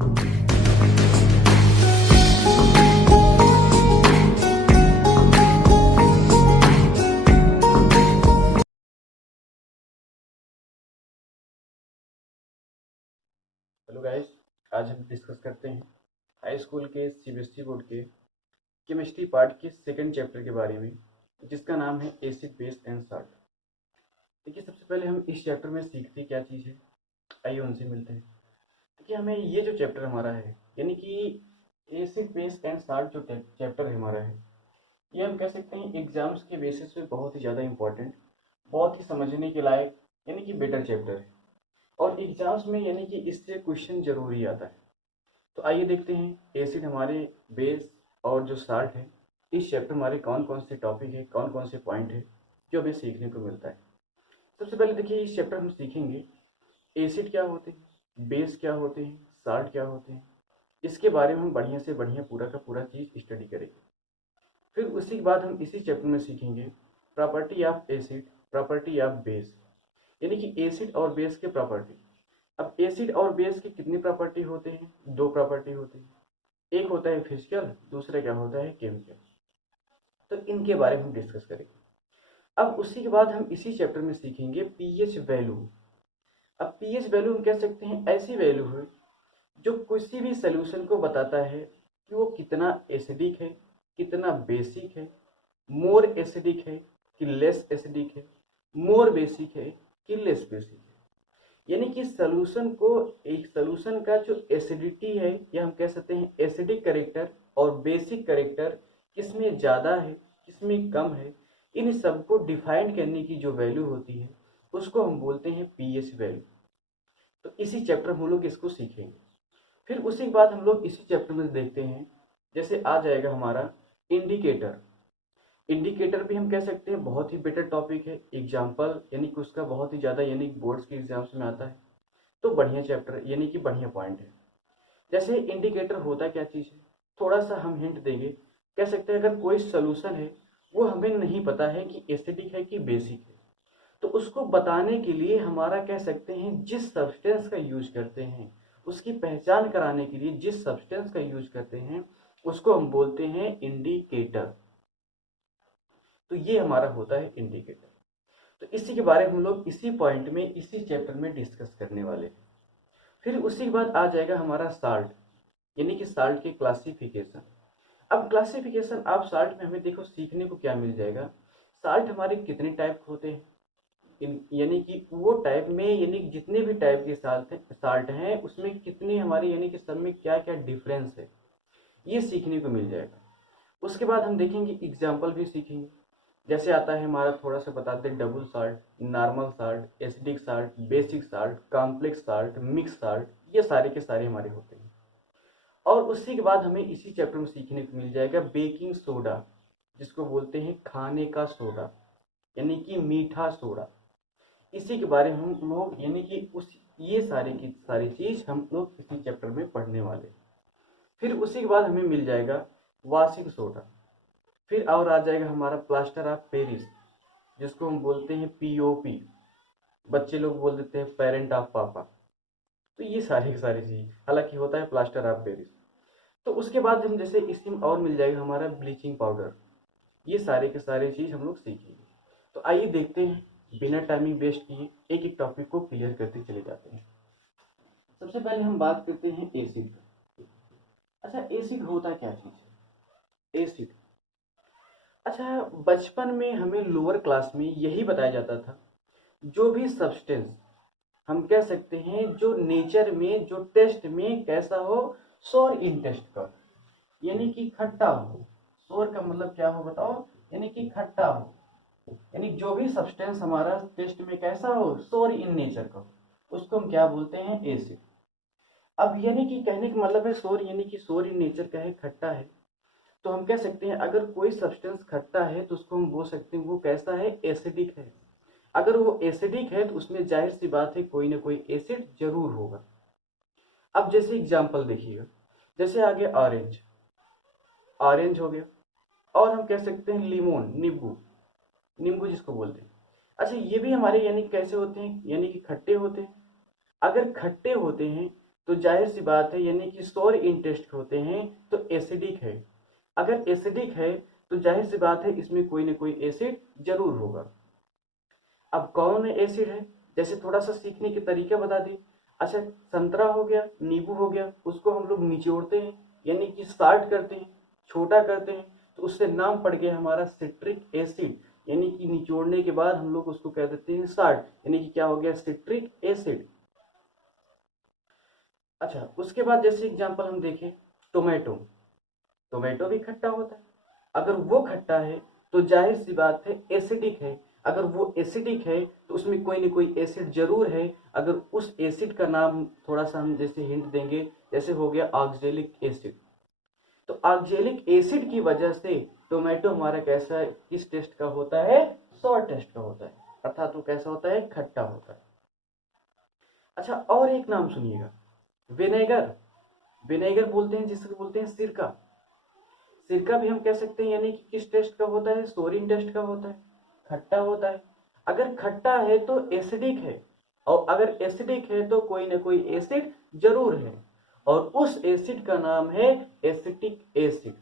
Hello guys, आज हम discuss करते हैं हाई स्कूल के सीबीएसई बोर्ड के केमिस्ट्री पार्ट के सेकंड चैप्टर के बारे में, जिसका नाम है एसिड बेस एंड साल्ट। देखिए, सबसे पहले हम इस चैप्टर में सीखते क्या चीज़ है, आइए उनसे मिलते हैं। देखिए, हमें ये जो चैप्टर हमारा है, यानी कि एसिड बेस एंड साल्ट जो चैप्टर है हमारा है, ये हम कह सकते हैं एग्जाम्स के बेसिस पे बहुत ही ज़्यादा इंपॉर्टेंट, बहुत ही समझने के लायक, यानी कि बेटर चैप्टर है। और एग्जाम्स में यानी कि इससे क्वेश्चन जरूरी आता है। तो आइए देखते हैं एसिड हमारे बेस और जो साल्ट है, इस चैप्टर हमारे कौन कौन से टॉपिक है, कौन कौन से पॉइंट है जो हमें सीखने को मिलता है। सबसे पहले देखिए, इस चैप्टर हम सीखेंगे एसिड क्या होते हैं, बेस क्या होते हैं, साल्ट क्या होते हैं। इसके बारे में हम बढ़िया से बढ़िया पूरा का पूरा चीज़ स्टडी करेंगे। फिर उसी के बाद हम इसी चैप्टर में सीखेंगे property of acid, property of base, यानी कि एसिड और बेस के प्रॉपर्टी। अब एसिड और बेस की कितनी प्रॉपर्टी होते हैं? दो प्रॉपर्टी होती है। एक होता है फिजिकल, दूसरा क्या होता है केमिकल। तो इनके बारे में हम डिस्कस करेंगे। अब उसी के बाद हम इसी चैप्टर में सीखेंगे पीएच वैल्यू। अब पीएच वैल्यू हम कह सकते हैं ऐसी वैल्यू है जो किसी भी सोल्यूशन को बताता है कि वो कितना एसिडिक है, कितना बेसिक है, मोर एसिडिक है कि लेस एसिडिक है, मोर बेसिक है कि लेस बेसिक है। यानी कि सॉल्यूशन को, एक सॉल्यूशन का जो एसिडिटी है, या हम कह सकते हैं एसिडिक करेक्टर और बेसिक करेक्टर किसमें ज़्यादा है, किसमें कम है, इन सबको डिफाइन करने की जो वैल्यू होती है उसको हम बोलते हैं पीएच वैल्यू। तो इसी चैप्टर में हम लोग इसको सीखेंगे। फिर उसी के बाद हम लोग इसी चैप्टर में देखते हैं, जैसे आ जाएगा हमारा इंडिकेटर। इंडिकेटर भी हम कह सकते हैं बहुत ही बेटर टॉपिक है, एग्जाम्पल यानी कि उसका बहुत ही ज़्यादा, यानी बोर्ड्स के एग्जाम्स में आता है। तो बढ़िया चैप्टर, यानी कि बढ़िया पॉइंट है। जैसे इंडिकेटर होता क्या चीज़ है, थोड़ा सा हम हिंट देंगे। कह सकते हैं अगर कोई सोल्यूशन है वो हमें नहीं पता है कि एसिडिक है कि बेसिक है, तो उसको बताने के लिए हमारा कह सकते हैं जिस सब्सटेंस का यूज करते हैं, उसकी पहचान कराने के लिए जिस सब्सटेंस का यूज करते हैं उसको हम बोलते हैं इंडिकेटर। तो ये हमारा होता है इंडिकेटर। तो इसी के बारे में हम लोग इसी पॉइंट में, इसी चैप्टर में डिस्कस करने वाले हैं। फिर उसी के बाद आ जाएगा हमारा साल्ट, यानी कि साल्ट की क्लासिफिकेशन। अब क्लासिफिकेशन आप साल्ट में हमें देखो सीखने को क्या मिल जाएगा, साल्ट हमारे कितने टाइप होते हैं, यानी कि वो टाइप में, यानी जितने भी टाइप के साल्ट हैं उसमें कितने हमारे, यानी कि सब में क्या क्या डिफरेंस है, ये सीखने को मिल जाएगा। उसके बाद हम देखेंगे एग्जाम्पल भी सीखेंगे। जैसे आता है हमारा, थोड़ा सा बताते हैं, double salt, normal salt, acidic salt, basic salt, complex salt, mix salt, ये सारे के सारे हमारे होते हैं। और उसी के बाद हमें इसी चैप्टर में सीखने को मिल जाएगा बेकिंग सोडा, जिसको बोलते हैं खाने का सोडा, यानी कि मीठा सोडा। इसी के बारे में हम लोग, यानी कि उस, ये सारी की सारी चीज हम लोग इसी चैप्टर में पढ़ने वाले। फिर उसी के बाद हमें मिल जाएगा वाशिंग सोडा। फिर और आ जाएगा हमारा प्लास्टर ऑफ पेरिस, जिसको हम बोलते हैं पीओपी, बच्चे लोग बोल देते हैं पेरेंट ऑफ पापा। तो ये सारी की सारी चीज हालांकि होता है प्लास्टर ऑफ पेरिस। तो उसके बाद हम जैसे इसमें और मिल जाएगा हमारा ब्लीचिंग पाउडर। ये सारे के सारे चीज हम लोग सीखेंगे। तो आइए देखते हैं, बिना टाइमिंग वेस्ट किए एक एक टॉपिक को क्लियर करते चले जाते हैं। सबसे पहले हम बात करते हैं एसिड। अच्छा, एसिड होता क्या चीज है एसिड? अच्छा, बचपन में हमें लोअर क्लास में यही बताया जाता था, जो भी सब्सटेंस हम कह सकते हैं जो नेचर में, जो टेस्ट में कैसा हो, सोर इन टेस्ट का, यानी कि खट्टा हो। सोर का मतलब क्या हो बताओ, यानी कि खट्टा हो। यानी जो भी सब्सटेंस हमारा टेस्ट में कैसा हो, सोर इन नेचर का हो, उसको हम क्या बोलते हैं एसिड। अब यानी कि कहने का मतलब है सोर, यानी कि सोर इन नेचर का है, खट्टा है। तो हम कह सकते हैं अगर कोई सब्सटेंस खट्टा है तो उसको हम बोल सकते हैं वो कैसा है, एसिडिक है। अगर वो एसिडिक है तो उसमें जाहिर सी बात है कोई ना कोई एसिड जरूर होगा। अब जैसे एग्जांपल देखिएगा, जैसे आ गया ऑरेंज, ऑरेंज हो गया। और हम कह सकते हैं लीमोन, नींबू, नींबू जिसको बोलते हैं। अच्छा, ये भी हमारे यानी कैसे होते हैं, यानी कि खट्टे होते हैं। अगर खट्टे होते हैं तो जाहिर सी बात है यानी कि सौर इन टेस्ट होते हैं तो एसिडिक है। अगर एसिडिक है तो जाहिर सी बात है इसमें कोई ना कोई एसिड जरूर होगा। अब कौन एसिड है, जैसे थोड़ा सा सीखने के तरीका बता दी। अच्छा, संतरा हो गया, नींबू हो गया, उसको हम लोग निचोड़ते हैं यानी कि साल्ट करते हैं, छोटा करते हैं, तो उससे नाम पड़ गया हमारा सिट्रिक एसिड। यानी कि निचोड़ने के बाद हम लोग उसको कह देते हैं साल्ट, यानी कि क्या हो गया, सिट्रिक एसिड। अच्छा, उसके बाद जैसे एग्जांपल हम देखें, टोमेटो, टोमेटो भी खट्टा होता है। अगर वो खट्टा है तो जाहिर सी बात है एसिडिक है। अगर वो एसिडिक है तो उसमें कोई ना कोई एसिड जरूर है। अगर उस एसिड का नाम थोड़ा सा हम जैसे हिंट देंगे, जैसे हो गया ऑक्जेलिक एसिड। तो ऑक्जेलिक एसिड की वजह से टोमेटो हमारा कैसा, किस टेस्ट का होता है, सॉर टेस्ट का होता है, अर्थात वो कैसा होता है, खट्टा होता है। अच्छा, और एक नाम सुनिएगा, विनेगर। विनेगर बोलते हैं जिसको बोलते हैं सिरका। सिरका भी हम कह सकते हैं यानी कि किस टेस्ट का होता है, सोरिन टेस्ट का होता है, खट्टा होता है। अगर खट्टा है तो एसिडिक है, और अगर एसिडिक है तो कोई ना कोई एसिड जरूर है, और उस एसिड का नाम है एसिटिक एसिड।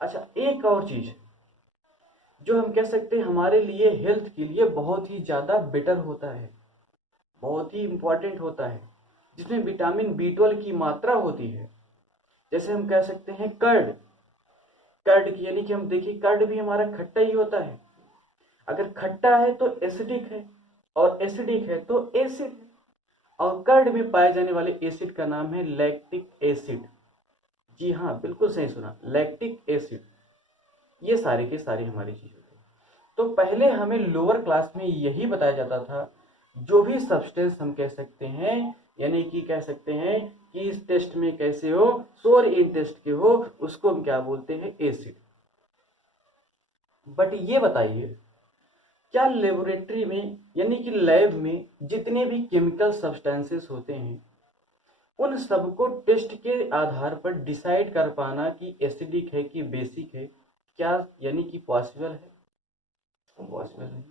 अच्छा, एक और चीज जो हम कह सकते हैं हमारे लिए हेल्थ के लिए बहुत ही ज्यादा बेटर होता है, बहुत ही इंपॉर्टेंट होता है, जिसमें विटामिन B12 की मात्रा होती है, जैसे हम कह सकते हैं कर्ड। कर्ड की यानी कि हम देखिए कर्ड भी हमारा खट्टा ही होता है। अगर खट्टा है तो एसिडिक है, और एसिडिक है तो एसिड है, और कर्ड में पाए जाने वाले एसिड का नाम है लैक्टिक एसिड। जी हाँ, बिल्कुल सही सुना, लैक्टिक एसिड। ये सारे के सारे हमारी चीज होते हैं। तो पहले हमें लोअर क्लास में यही बताया जाता था, जो भी सब्सटेंस हम कह सकते हैं यानी कि कह सकते हैं कि इस टेस्ट में कैसे हो, सोर इन टेस्ट के हो, उसको हम क्या बोलते हैं, एसिड। बट ये बताइए, क्या लेबोरेटरी में यानी कि लैब में जितने भी केमिकल सब्सटेंसेस होते हैं उन सबको टेस्ट के आधार पर डिसाइड कर पाना कि एसिडिक है कि बेसिक है, क्या यानी कि पॉसिबल है? पॉसिबल नहीं,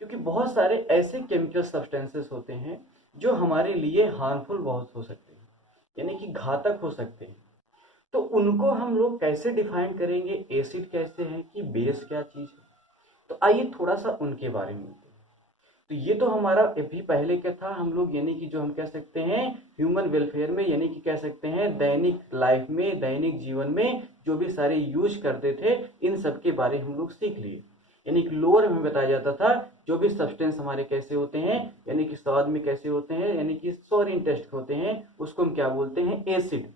क्योंकि बहुत सारे ऐसे केमिकल सब्सटेंसेस होते हैं जो हमारे लिए हार्मफुल बहुत हो सकते हैं, यानी कि घातक हो सकते हैं। तो उनको हम लोग कैसे डिफाइन करेंगे, एसिड कैसे है कि बेस क्या चीज है? तो आइए थोड़ा सा उनके बारे में। तो ये तो हमारा अभी पहले क्या था, हम लोग यानी कि जो हम कह सकते हैं ह्यूमन वेलफेयर में, यानी कि कह सकते हैं दैनिक लाइफ में, दैनिक जीवन में जो भी सारे यूज करते थे, इन सब के बारे हम लोग सीख लिए। यानी कि लोअर में बताया जाता था जो भी सब्सटेंस हमारे कैसे होते हैं, यानी कि स्वाद में कैसे होते हैं, यानी कि सोरिन टेस्ट होते हैं, उसको हम क्या बोलते हैं, एसिड।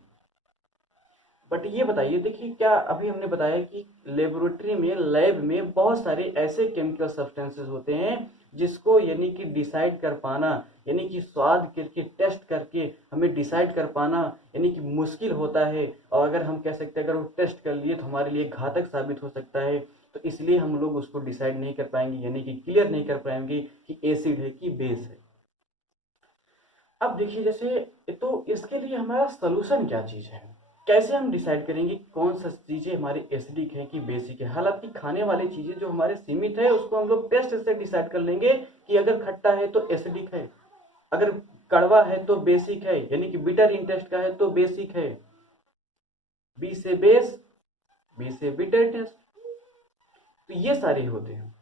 बट ये बताइए, देखिए क्या अभी हमने बताया कि लेबोरेटरी में, लैब में बहुत सारे ऐसे केमिकल सब्सटेंसेस होते हैं जिसको यानी कि डिसाइड कर पाना, यानी कि स्वाद करके टेस्ट करके हमें डिसाइड कर पाना यानी कि मुश्किल होता है। और अगर हम कह सकते हैं अगर वो टेस्ट कर लिए तो हमारे लिए घातक साबित हो सकता है, तो इसलिए हम लोग उसको डिसाइड नहीं कर पाएंगे, यानी कि क्लियर नहीं कर पाएंगे कि एसिड है कि बेस है। अब देखिए, जैसे तो इसके लिए हमारा सोल्यूशन क्या चीज है, कैसे हम डिसाइड करेंगे कौन सा चीजें हमारी एसिडिक है कि बेसिक है? हालांकि खाने वाली चीजें जो हमारे सीमित है उसको हम लोग टेस्ट से डिसाइड कर लेंगे कि अगर खट्टा है तो एसिडिक है, अगर कड़वा है तो बेसिक है, यानी कि बिटर इन टेस्ट का है तो बेसिक है, बी से बेस, बी से बिटर टेस्ट, तो ये सारे होते हैं।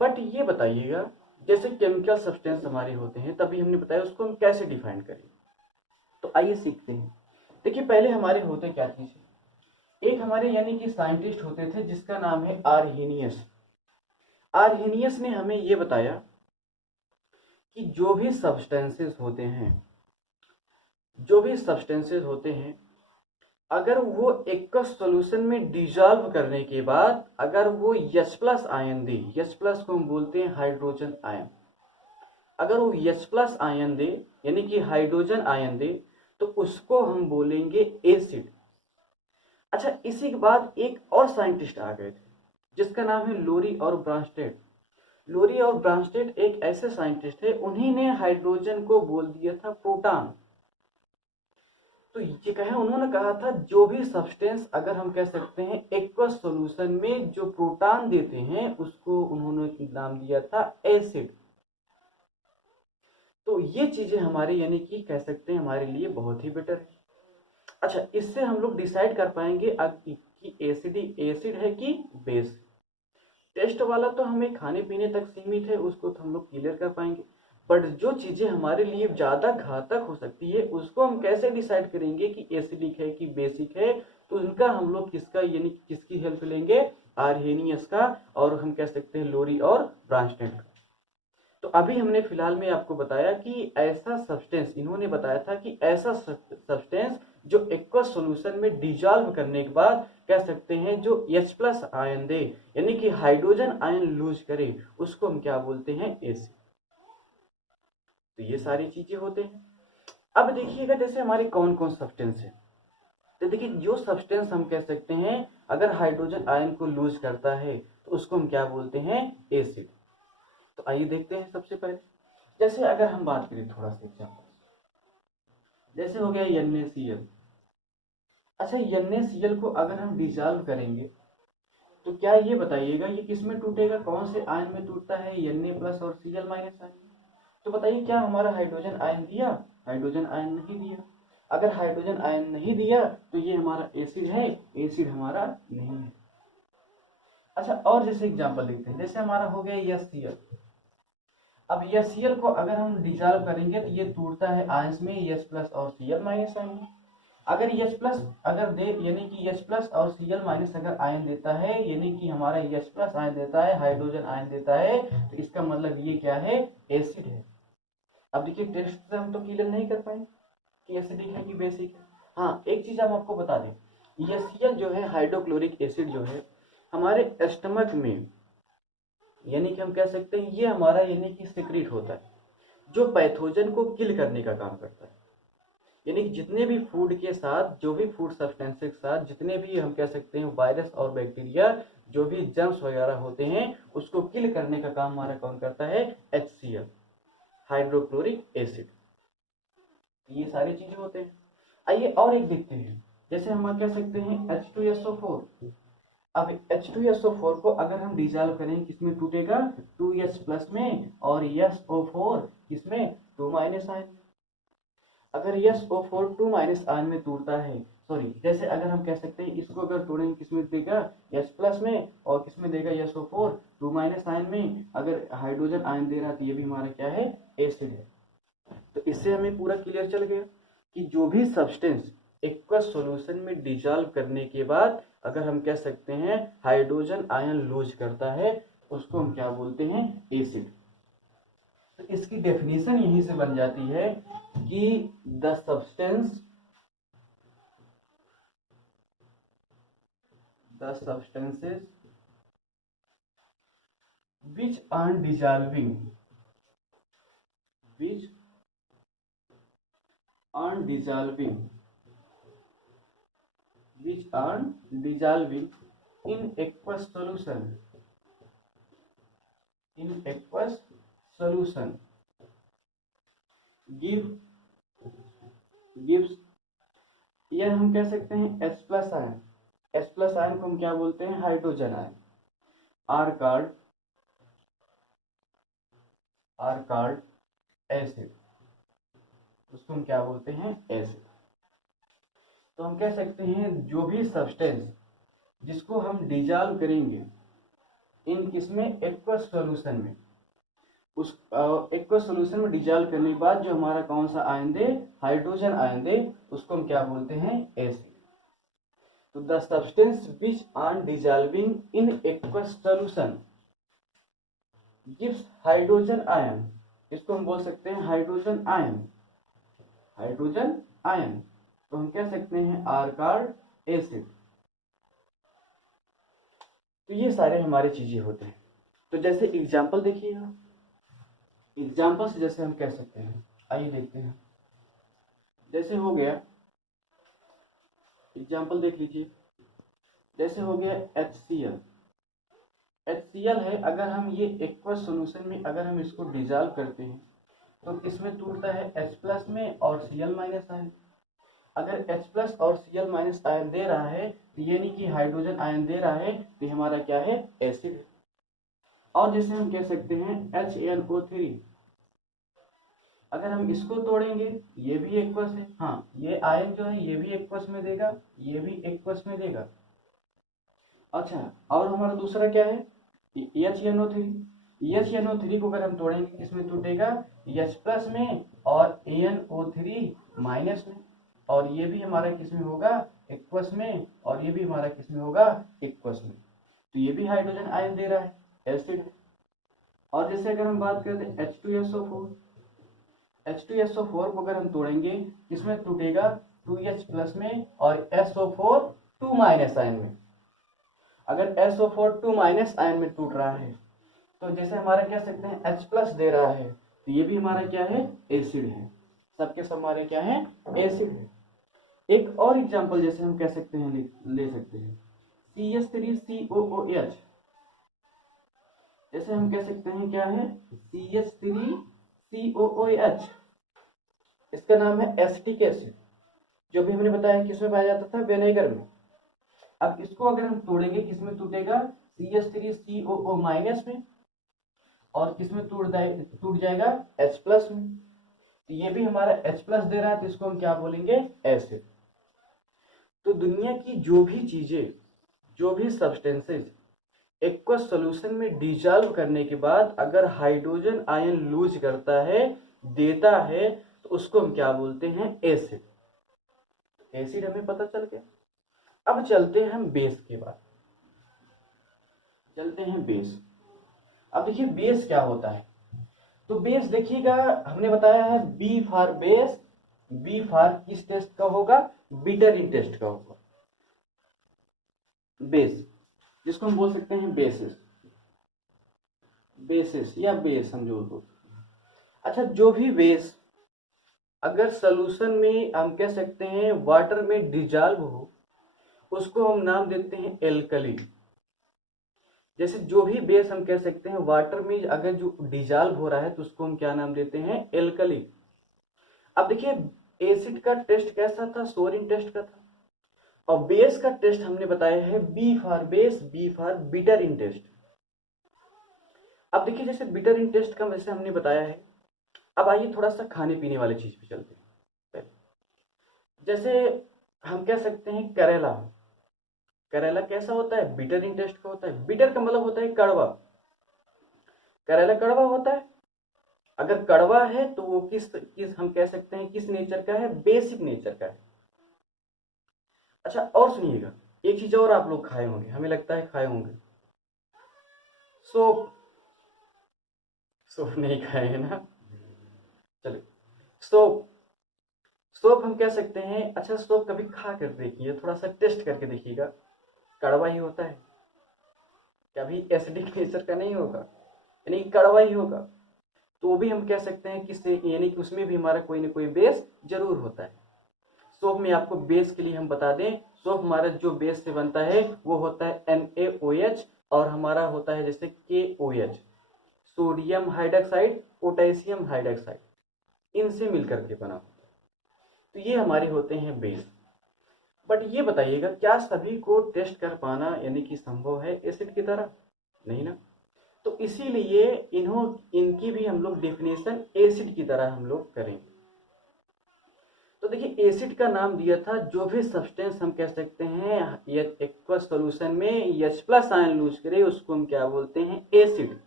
बट ये बताइएगा, जैसे केमिकल सब्सटेंस हमारे होते हैं, तभी हमने बताया उसको हम कैसे डिफाइन करें। तो आइए सीखते हैं। देखिए पहले हमारे होते क्या चीज है, एक हमारे यानी कि साइंटिस्ट होते थे जिसका नाम है आर्हेनियस। आर्हेनियस ने हमें ये बताया कि जो भी सब्सटेंसेस होते हैं, जो भी सब्सटेंसेस होते हैं, अगर वो एक सॉल्यूशन में डिजॉल्व करने के बाद अगर वो H+ आयन दे, H+ को हम बोलते हैं हाइड्रोजन आयन, अगर वो H+ आयन दे यानी कि हाइड्रोजन आयन दे तो उसको हम बोलेंगे एसिड। अच्छा, इसी के बाद एक और साइंटिस्ट आ गए थे जिसका नाम है लोरी और ब्रांस्टेड। लोरी और ब्रांस्टेड एक ऐसे साइंटिस्ट थे, उन्हीं ने हाइड्रोजन को बोल दिया था प्रोटॉन। तो ये कहे, उन्होंने कहा था जो भी सब्सटेंस अगर हम कह सकते हैं एक्वस सॉल्यूशन में जो प्रोटॉन देते हैं उसको उन्होंने नाम दिया था एसिड। तो ये चीजें हमारे यानी कि कह सकते हैं हमारे लिए बहुत ही बेटर है। अच्छा, इससे हम लोग डिसाइड कर पाएंगे कि एसिड है कि बेस। टेस्ट वाला तो हमें खाने पीने तक सीमित है, उसको तो हम लोग क्लियर कर पाएंगे, बट जो चीजें हमारे लिए ज्यादा घातक हो सकती है उसको हम कैसे डिसाइड करेंगे कि एसिडिक है कि बेसिक है। तो उनका हम लोग किसका यानी किसकी हेल्प लेंगे, आर्हेनियस का, और हम कह सकते हैं लोरी और ब्रांस्टेड का। तो अभी हमने फिलहाल में आपको बताया कि ऐसा सब्सटेंस, इन्होंने बताया था कि ऐसा सब्सटेंस जो एक्वस सॉल्यूशन में डिजॉल्व करने के बाद कह सकते हैं जो H+ आयन दे यानी कि हाइड्रोजन आयन लूज करे, उसको हम क्या बोलते हैं, एसिड। तो ये सारी चीजें होते हैं। अब देखिएगा जैसे हमारे कौन कौन सब्सटेंस है। तो देखिए जो सब्सटेंस हम कह सकते हैं अगर हाइड्रोजन आयन को लूज करता है तो उसको हम क्या बोलते हैं, एसिड। तो आइए देखते हैं सबसे पहले, जैसे अगर हम बात करें थोड़ा सा एग्जाम्पल, जैसे हो गया NaCl। अच्छा, NaCl को अगर हम डिजॉल्व करेंगे तो क्या ये बताइएगा ये किस में टूटेगा, कौन से आयन में टूटता है, Na+ और Cl- आयन। तो बताइए क्या हमारा हाइड्रोजन आयन दिया, हाइड्रोजन आयन नहीं दिया। अगर हाइड्रोजन आयन नहीं दिया तो ये हमारा एसिड है, एसिड हमारा नहीं है। अच्छा, और जैसे एग्जांपल देखते हैं, जैसे हमारा हो गया HCl। अब HCl को अगर हम डिजॉल्व करेंगे तो ये टूटता है आयंस में, H+ और Cl- आयन। अगर H+ अगर दे यानी कि H+ और Cl- अगर आयन देता है यानी कि हमारा H+ आयन देता है, हाइड्रोजन आयन देता है, तो इसका मतलब ये क्या है, एसिड है। अब देखिए टेस्ट से हम तो क्लियर नहीं कर पाएंगे कि एसिडिक है कि बेसिक है। हाँ, एक चीज हम आपको बता दें, HCl जो है हाइड्रोक्लोरिक एसिड जो है हमारे स्टमक में यानी कि हम कह सकते हैं ये हमारा यानी कि सिक्रीट होता है जो पैथोजन को किल करने का काम करता है। यानी कि जितने भी फूड के साथ, जो भी फूड सब्सटेंसेस के साथ जितने भी हम कह सकते हैं वायरस और बैक्टीरिया, जो भी जर्म्स वगैरह होते हैं उसको किल करने का काम हमारा कौन करता है, HCl, हाइड्रोक्लोरिक एसिड। ये सारी चीजें होते हैं। आइए और एक देखते हैं, जैसे हम कह सकते हैं H2SO4। अब H2SO4 को अगर हम डिजॉल्व करें किसमें टूटेगा, 2H+ में, और SO4 किसमें, 2- आयन। अगर SO4 2- आयन में टूटता है, सॉरी जैसे अगर हम कह सकते हैं इसको अगर तोड़ेंगे किसमें देगा, H+ में, और किसमें देगा, SO4 2- आयन में। अगर हाइड्रोजन आयन दे रहा तो ये भी हमारा क्या है, एसिड है। तो इससे हमें पूरा क्लियर चल गया कि जो भी सब्सटेंस एक्वस सॉल्यूशन में डिजॉल्व करने के बाद अगर हम कह सकते हैं हाइड्रोजन आयन लूज करता है उसको हम क्या बोलते हैं, एसिड। तो इसकी डेफिनेशन यहीं से बन जाती है कि the substances which are dissolving in aqueous solution gives, या हम कह सकते हैं H+ आयन। H+ आयन को हम क्या बोलते हैं, hydrogen ion. Are called acid, उसको हम क्या बोलते हैं, एसिड। तो हम कह सकते हैं जो भी सब्सटेंस जिसको हम डिजॉल्व करेंगे इन किसमें, एक्वस सॉल्यूशन में, उस एक्वस सॉल्यूशन में डिजॉल्व करने के बाद जो हमारा कौन सा आयन दे, हाइड्रोजन आयन दे, उसको हम क्या बोलते हैं, एसिड। तो the substance which are dissolving in aqueous solution gives hydrogen ion, इसको हम बोल सकते हैं हाइड्रोजन आयन, तो हम कह सकते हैं आर कार्ड एसिड। तो ये सारे हमारे चीजें होते हैं। तो जैसे एग्जाम्पल देखिएगा, एग्जाम्पल से जैसे हम कह सकते हैं, आइए देखते हैं। जैसे हो गया एग्जाम्पल देख लीजिए, जैसे हो गया HCl है, अगर हम ये एक्वस सॉल्यूशन में अगर हम इसको डिजॉल्व करते हैं तो इसमें टूटता है H+ में और Cl- आयन। अगर H+ और Cl- आयन दे रहा है तो यानी कि हाइड्रोजन आयन दे रहा है तो हमारा क्या है, एसिड है। और जैसे हम कह सकते हैं HNO3, अगर हम इसको तोड़ेंगे ये भी एक्वस है, हाँ ये आयन जो है ये भी एक्वस में देगा, ये भी एक्वस में देगा। अच्छा और हमारा दूसरा क्या है HNO3। HNO3 को अगर हम तोड़ेंगे किसमें टूटेगा H प्लस में और ANO3 माइनस में, और ये भी हमारा किसमें होगा एक्वस में, और ये भी हमारा किसमें होगा एक्वस में। तो ये भी हाइड्रोजन आयन दे रहा है, एसिड। और जैसे अगर हम बात करें H2SO4, H2SO4 को अगर हम तोड़ेंगे किसमें टूटेगा 2H प्लस में और SO4 2 माइनस आयन में। अगर SO4 2 माइनस आयन में टूट रहा है तो जैसे हमारा कह सकते हैं H प्लस दे रहा है, तो ये भी हमारा क्या है एसिड है, सबके सब हमारे क्या है एसिड है। एक और एग्जांपल जैसे हम कह सकते हैं ले सकते हैं CH3COOH, जैसे हम कह सकते हैं क्या है CH3COOH, इसका नाम है एसिटिक एसिड, जो भी हमने बताया किसमें पाया जाता था विनेगर में। अब इसको अगर हम तोड़ेंगे किसमें टूटेगा CH3COO माइनस में, और किसमें टूट जाएगा H प्लस में। तो ये भी हमारा H प्लस दे रहा है, तो इसको हम क्या बोलेंगे एसिड। तो दुनिया की जो भी चीजें, जो भी सब्सटेंसेज एक्वस सॉल्यूशन में डिसॉल्व करने के बाद अगर हाइड्रोजन आयन लूज करता है देता है तो उसको हम क्या बोलते हैं एसिड। एसिड हमें पता चल गया। अब चलते हैं हम बेस के बाद, चलते हैं बेस। अब देखिए बेस क्या होता है, तो बेस देखिएगा हमने बताया है B for base, B for किस टेस्ट का होगा बिटरिंग टेस्ट का होगा बेस, जिसको हम बोल सकते हैं बेसिस, बेसिस या बेस हम जो बोलते हैं। अच्छा जो भी बेस अगर सॉल्यूशन में हम कह सकते हैं वाटर में डिसॉल्व हो उसको हम नाम देते हैं एल्कली। जैसे जो भी बेस हम कह सकते हैं वाटर में अगर जो डिसॉल्व हो रहा है तो उसको हम क्या नाम देते हैं एल्कली। अब देखिए एसिड का टेस्ट कैसा था सोरिन टेस्ट का था, और बेस का टेस्ट हमने बताया है B for base, B for bitter in taste. अब देखिए जैसे बिटर इन टेस्ट का वैसे हमने बताया है, अब आइए थोड़ा सा खाने पीने वाली चीज पे चलते हैं। जैसे हम कह सकते हैं करेला, करेला कैसा होता है बिटर इन टेस्ट का होता है। बिटर का मतलब होता है कड़वा, करेला कड़वा होता है। अगर कड़वा है तो वो किस हम कह सकते हैं किस नेचर का है बेसिक नेचर का है। अच्छा और सुनिएगा एक चीज और आप लोग खाए होंगे, हमें लगता है खाए होंगे, सोप। सोप नहीं खाए हैं ना, चलिए सोप, सोप हम कह सकते हैं। अच्छा सोप कभी खा कर देखिए, थोड़ा सा टेस्ट करके देखिएगा, कड़वा ही होता है, कभी एसिडिक नेचर का नहीं होगा, यानी कि कड़वा ही होगा। तो वो भी हम कह सकते हैं किससे, यानी कि उसमें भी हमारा कोई ना कोई बेस जरूर होता है। सोप में आपको बेस के लिए हम बता दें, सोप हमारा जो बेस से बनता है वो होता है NaOH, और हमारा होता है जैसे KOH, sodium hydroxide potassium hydroxide, इनसे मिलकर के बना होता है। तो ये हमारे होते हैं बेस। बट ये बताइएगा क्या सभी को टेस्ट कर पाना यानी कि संभव है एसिड की तरह? नहीं ना। तो इसीलिए इनकी भी हम लोग डेफिनेशन एसिड की तरह हम लोग करेंगे। तो देखिए एसिड का नाम दिया था जो भी सब्सटेंस हम कह सकते हैं एक्वस सॉल्यूशन में H प्लस आयन लूज करे उसको हम क्या बोलते हैं एसिड।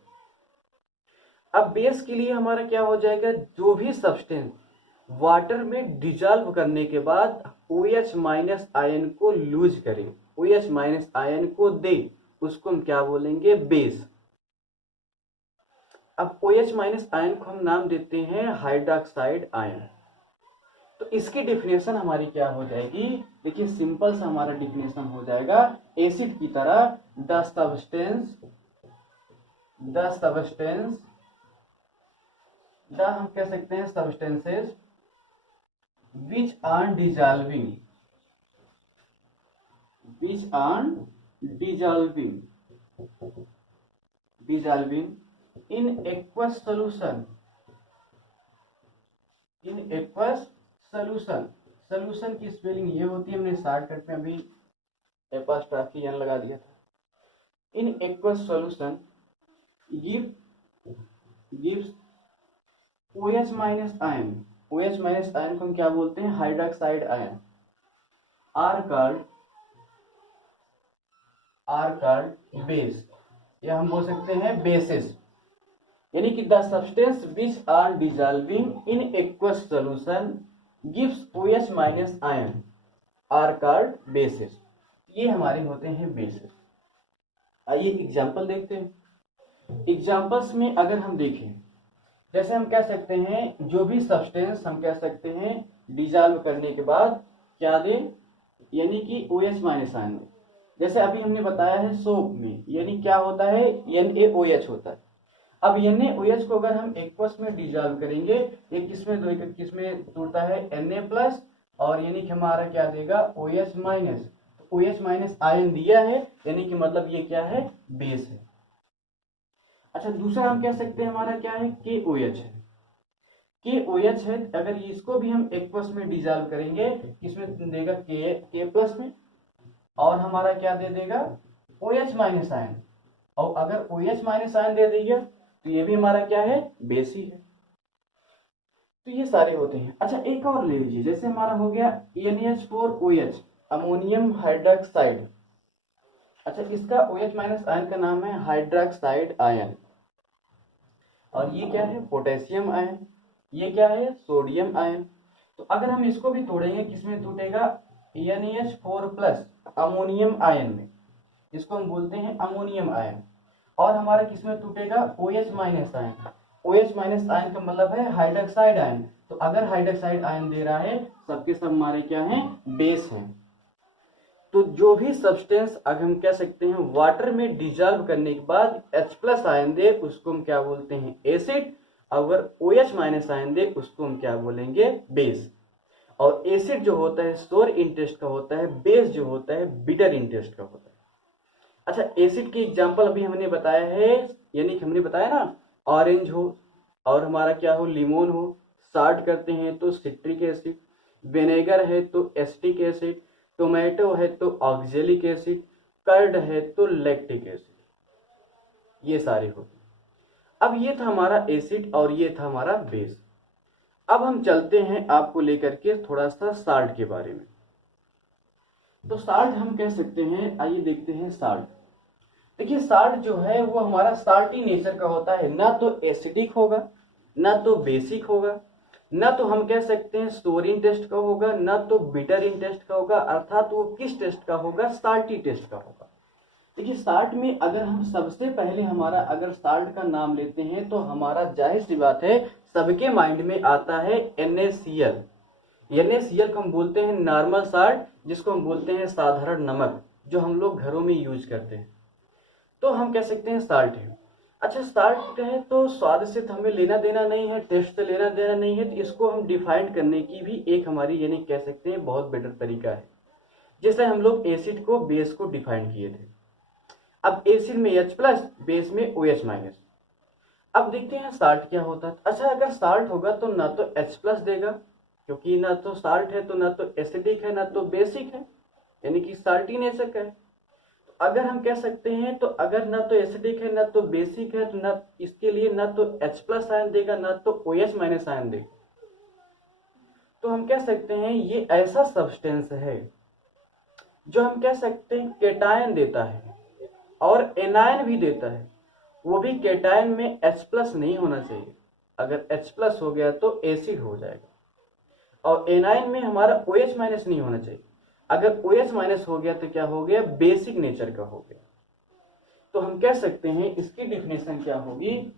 अब बेस के लिए हमारा क्या हो जाएगा, जो भी सब्सटेंस वाटर में डिसॉल्व करने के बाद OH माइनस आयन को लूज करे, OH माइनस आयन को दे, उसको हम क्या बोलेंगे बेस। अब OH माइनस आयन को हम नाम देते हैं हाइड्रोक्साइड आयन। तो इसकी डिफिनेशन हमारी क्या हो जाएगी, देखिए सिंपल सा हमारा डिफिनेशन हो जाएगा एसिड की तरह द सब्सटेंस हम कह सकते हैं substances which are dissolving in aqueous solution, solution की स्पेलिंग ये होती है, हमने शॉर्टकट में अभी एपोस्ट्रोफी एन लगा दिया था। In aqueous solution gives OH minus ion, OH minus ion को हम क्या बोलते हैं? Hydroxide ion. Are called base, या हम बोल सकते हैं बेसिस, यानी कि the substance which are dissolving in aqueous solution gives OH minus ion are called bases. ये हमारे होते हैं बेसिस। आइए एग्जाम्पल देखते हैं। एग्जाम्पल्स में अगर हम देखें, जैसे हम कह सकते हैं जो भी सब्सटेंस हम कह सकते हैं डिजॉल्व करने के बाद क्या दे, यानी कि OH माइनस आयन दे। जैसे अभी हमने बताया है सोप में, यानी क्या होता है? NaOH होता है। अब NaOH को अगर हम एक्वस में डिजॉल्व करेंगे, ये किसमें टूटता है? Na प्लस, और यानी कि हमारा क्या देगा? OH minus. OH minus ion दिया है, यानी कि मतलब ये क्या है? बेस है। अच्छा, दूसरा हम कह सकते हैं हमारा क्या है? KOH है। KOH है, अगर इसको भी हम एक्वस में डिजॉल्व करेंगे, किसमें देगा? K प्लस में, और हमारा क्या दे देगा? OH minus ion. और अगर OH माइनस आयन दे देगा तो ये भी हमारा क्या है? बेस ही है। तो ये सारे होते हैं। अच्छा, एक और ले लीजिए, जैसे हमारा हो गया NH4OH, अमोनियम हाइड्रोक्साइड। अच्छा, इसका OH माइनस आयन का नाम है हाइड्रोक्साइड आयन। और ये क्या है? Potassium ion. ये क्या है? Sodium ion. तो अगर हम इसको भी तोड़ेंगे, किसमें टूटेगा? NH4 प्लस अमोनियम आयन में, इसको हम बोलते हैं अमोनियम आयन। और हमारा किसमें टूटेगा? OH minus ion. OH minus ion का मतलब है हाइड्रोक्साइड आयन। तो अगर हाइड्रोक्साइड आयन दे रहा है, सबके सब हमारे क्या हैं? बेस हैं। तो जो भी सब्सटेंस अगर हम कह सकते हैं वाटर में डिजॉल्व करने के बाद H प्लस आयन दे, उसको हम क्या बोलते हैं? एसिड। अगर OH माइनस आयन दे, उसको हम क्या बोलेंगे? बेस। और एसिड जो होता है सोर इंटेस्ट का होता है, बेस जो होता है बिटर इंटेस्ट का होता है। अच्छा, एसिड की एग्जांपल अभी हमने बताया है, यानी कि हमने बताया ना, ऑरेंज हो और हमारा क्या हो? लीमोन हो। साल्ट करते हैं तो सिट्रिक एसिड, विनेगर है तो एसिटिक एसिड, टोमेटो है तो ऑक्जेलिक एसिड, कर्ड है तो लैक्टिक एसिड। ये सारे होते हैं। अब ये था हमारा एसिड और ये था हमारा बेस। अब हम चलते हैं आपको लेकर के थोड़ा सा साल्ट के बारे में। तो साल्ट हम कह सकते हैं, आइए देखते हैं साल्ट। देखिए, साल्ट जो है वो हमारा साल्टी नेचर का होता है, ना तो एसिडिक होगा, ना तो बेसिक होगा, ना तो हम कह सकते हैं सोरिन टेस्ट का होगा, ना तो बिटर इन टेस्ट का होगा। अर्थात वो किस टेस्ट का होगा? साल्टी टेस्ट का होगा। देखिए, साल्ट में अगर हम सबसे पहले हमारा अगर साल्ट का नाम लेते हैं तो हमारा जाहिर सी बात है सबके माइंड में आता है NaCl। NaCl को हम बोलते हैं नॉर्मल साल्ट, जिसको हम बोलते हैं साधारण नमक, जो हम लोग घरों में यूज करते हैं। तो हम कह सकते हैं साल्ट है। अच्छा, साल्ट है तो स्वाद से तो हमें लेना देना नहीं है, टेस्ट से लेना देना नहीं है, तो इसको हम डिफाइन करने की भी एक हमारी यानी कह सकते हैं बहुत बेटर तरीका है। जैसे हम लोग एसिड को बेस को डिफाइन किए थे। अब एसिड में H प्लस, बेस में OH माइनस। अब देखते हैं साल्ट क्या होता है। अच्छा, अगर साल्ट होगा तो ना तो H प्लस देगा, क्योंकि ना तो साल्ट है, तो ना तो एसिडिक है, ना तो बेसिक है, यानी कि साल्टी नेचर का है। अगर हम कह सकते हैं तो अगर ना तो एसिडिक है ना तो बेसिक है, तो ना इसके लिए ना तो H प्लस आयन देगा, ना तो OH माइनस आयन देगा। तो हम कह सकते हैं ये ऐसा सब्सटेंस है जो हम कह सकते हैं केटायन देता है और एनायन भी देता है। वो भी केटायन में H प्लस नहीं होना चाहिए, अगर H प्लस हो गया तो एसिड हो जाएगा। और एनायन में हमारा OH माइनस नहीं होना चाहिए, अगर OH माइनस हो गया तो क्या हो गया? बेसिक नेचर का हो गया। तो हम कह सकते हैं इसकी डिफिनेशन क्या होगी?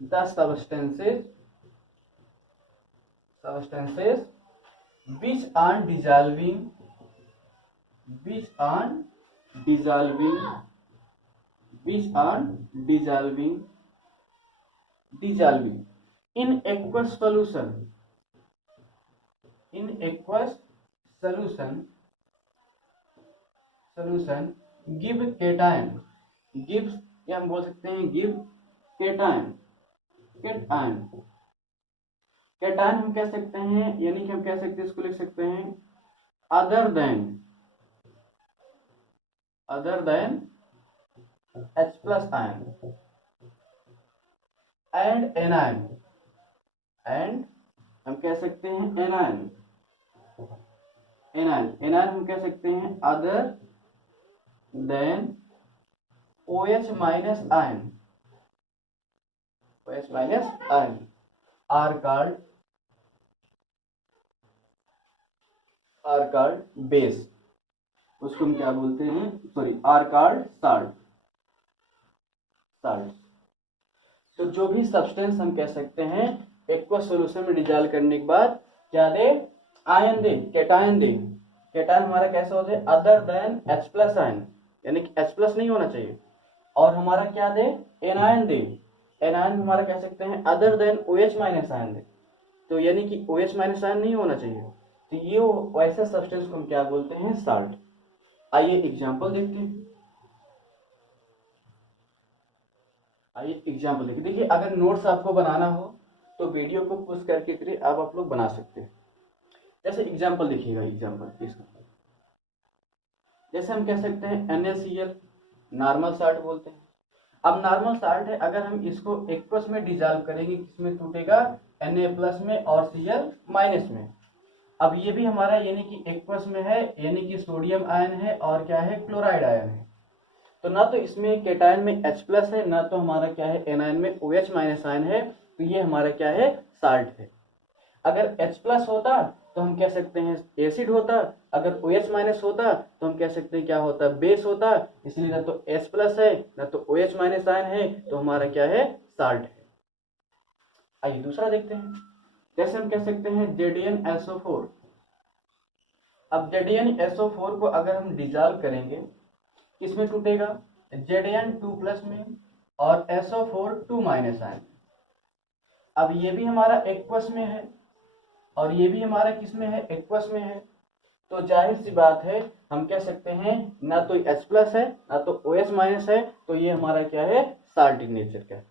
The substances which are dissolving which are dissolving which are dissolving in aqueous solution give cation gives, या हम बोल सकते हैं give cation। कैटायन हम कह सकते हैं, यानी कि हम कह सकते हैं, इसको लिख सकते हैं other then H plus ion and anion and हम कह सकते हैं एनायन, एनायन हम कह सकते हैं other than OH minus ion, OH minus ion are called base, उसको हम क्या बोलते हैं, सॉरी आर कॉल्ड साल्ट। तो जो भी सब्सटेंस हम कह सकते हैं एक्वस सॉल्यूशन में डिजॉल्व करने के बाद क्या दे, आयन दे, कैटायन दे। कैटायन हमारा कैसा हो जाए, other than H plus ion, यानी कि H प्लस नहीं होना चाहिए। और हमारा क्या दे, एनायन दे। एनायन हमारा कह सकते हैं other than OH minus ion दे, तो यानी कि OH माइनस आयन नहीं होना चाहिए। तो ये वैसे सब्सटेंस को हम क्या बोलते हैं, साल्ट। आइए एग्जाम्पल देखते हैं। देखिए अगर नोट्स आपको बनाना हो तो वीडियो को पुश करके करिए, आप लोग बना सकते हैं। जैसे एग्जाम्पल देखिएगा, एग्जाम्पल इसका जैसे हम कह सकते हैं NaCl नॉर्मल साल्ट बोलते हैं। अब नॉर्मल साल्ट है, अगर हम इसको एक्वस में डिजॉल्व करेंगे किसमें टूटेगा, Na प्लस में और Cl माइनस में। अब ये भी हमारा यानी कि एक्वस में है, यानी कि सोडियम आयन है और क्या है, क्लोराइड आयन है। तो ना तो इसमें केटायन में H प्लस है, ना तो हमारा क्या है एनायन में OH माइनस आयन है, तो ये हमारा क्या है, साल्ट है। अगर H प्लस होता तो हम कह सकते हैं एसिड होता, अगर OH माइनस होता तो हम कह सकते हैं क्या होता, बेस होता। इसलिए ना तो H प्लस है ना तो OH माइनस आयन है, तो हमारा क्या है, साल्ट है। आइए दूसरा देखते हैं। जैसे हम कह सकते हैं ZnSO4। अब ZnSO4 को अगर हम डिजॉल्व करेंगे किसमें टूटेगा, Zn 2 प्लस में और SO4 2 माइनस आयन। अब ये भी हमारा एक्वस में है और ये भी हमारा किसमें है, एक्वस में है। तो जाहिर सी बात है हम कह सकते हैं ना तो H प्लस है ना तो OH माइनस है, तो ये हमारा क्या है, साल्ट नेचर का है।